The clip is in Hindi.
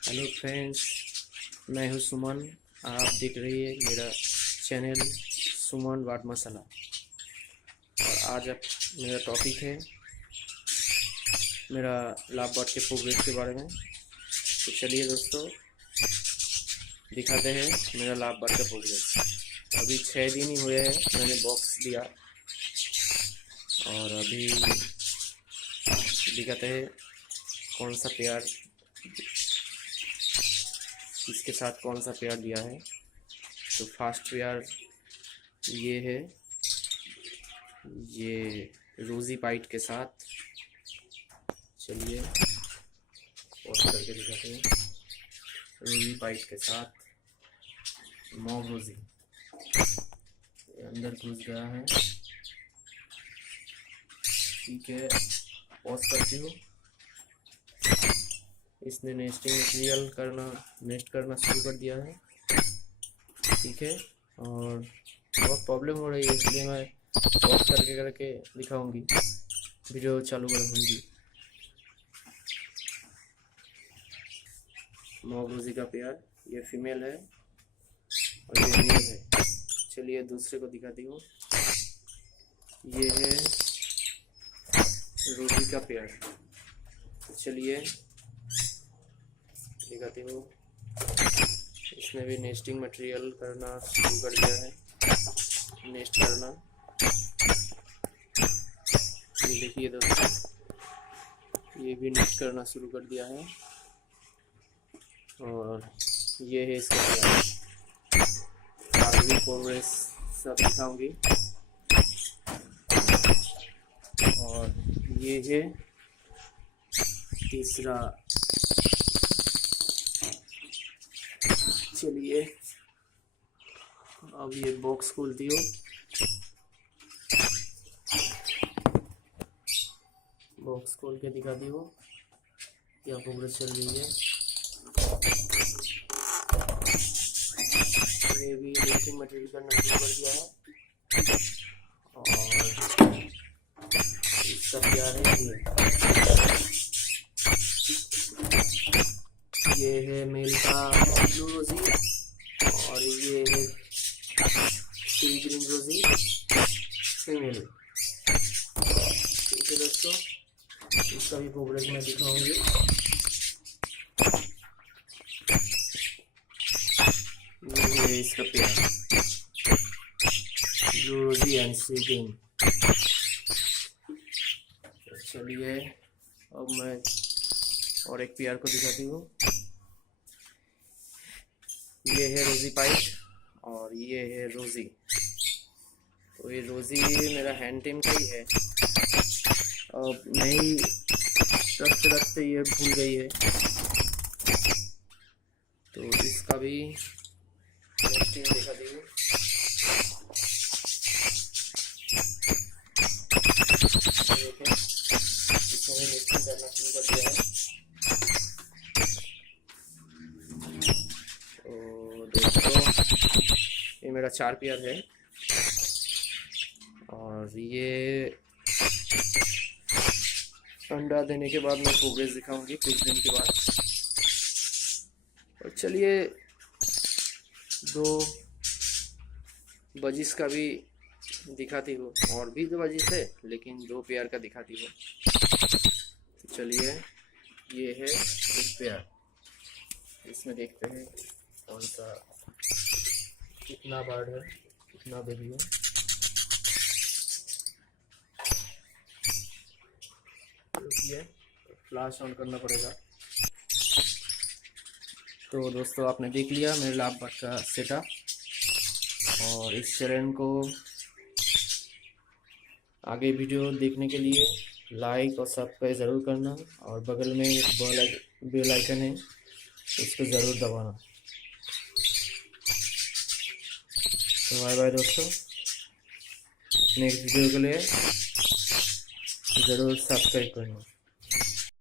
हेलो फ्रेंड्स, मैं हूं सुमन। आप देख रही है मेरा चैनल सुमन वाट मसाला। और आज मेरा टॉपिक है मेरा लाभ बर्ड के प्रोग्रेस के बारे में। तो चलिए दोस्तों, दिखाते हैं मेरा लाभ बर्ड का प्रोग्रेस। अभी 6 दिन ही हुए हैं मैंने बॉक्स दिया, और अभी दिखाते हैं कौन सा पेयर, इसके साथ कौन सा पेयर दिया है। तो फर्स्ट पेयर ये है, ये रोजी पाइट के साथ। चलिए पोस्ट करके दिखाते हैं। रोजी पाइट के साथ मॉब रोजी अंदर घुस गया है। ठीक है, पोस्ट करती हूँ। इसने नेस्टिंग मटेरियल नेस्ट करना शुरू कर दिया है। ठीक है, और बहुत प्रॉब्लम हो रही है, इसलिए मैं पॉज करके दिखाऊंगी, वीडियो चालू रखूंगी। मॉबरोजी का पेयर, ये फीमेल है और ये मेल है। चलिए दूसरे को दिखाती हूँ। ये है रोजी का पेयर। चलिए दिखाती हूँ। इसने भी नेस्टिंग मटेरियल करना शुरू कर दिया है, नेस्ट करना। ये देखिए दोस्तों, ये भी नेस्ट करना शुरू कर दिया है। और ये है इसका पेयर। आगे प्रोग्रेस सब दिखाऊंगी। और ये है तीसरा। चलिए अब ये बॉक्स खोलती हूँ। बॉक्स खोल के दिखाती हूँ क्या प्रोग्रेस चल रही है। ये भी नेस्टिंग मटेरियल करना शुरू कर दिया है। और इसका प्यार है ये है मेल का ब्लू रोजी, और ये है सी ग्रीन रोजी फीमेल। ठीक है दोस्तों, इसका भी प्रोग्रेस मैं दिखाऊंगी। ये है इसका पेयर, ब्लू रोजी एंड सी ग्रीन। चलिए अब मैं और एक पेयर को दिखाती हूँ। ये है रोजी पाइट और ये है रोजी। तो ये रोजी मेरा हैंड टीम का ही है। अब नहीं रखते रखते ये भूल गई है, तो इसका भी नेस्टिंग दिखाती हूँ। देखें, इसने नेस्टिंग करना शुरू कर दिया है। ये मेरा 4 पेयर है, और ये अंडा देने के बाद मैं प्रोग्रेस दिखाऊंगी कुछ दिन के बाद। और चलिए 2 बजिस का भी दिखाती हूँ, और भी 2 बजिस है लेकिन 2 पेयर का दिखाती हूँ। तो चलिए ये है एक पेयर, इसमें देखते हैं कौन सा कितना बर्ड है, कितना बेबी है। रुकिए, फ्लैश ऑन करना पड़ेगा। तो दोस्तों, आपने देख लिया मेरे लाभ बर्ड का सेटअप। और इस चैनल को आगे वीडियो देखने के लिए लाइक और सब्सक्राइब ज़रूर करना, और बगल में एक बेल आइकन है, उसको ज़रूर दबाना। तो बाय बाय दोस्तों, नेक्स्ट वीडियो के लिए ज़रूर सब्सक्राइब करना।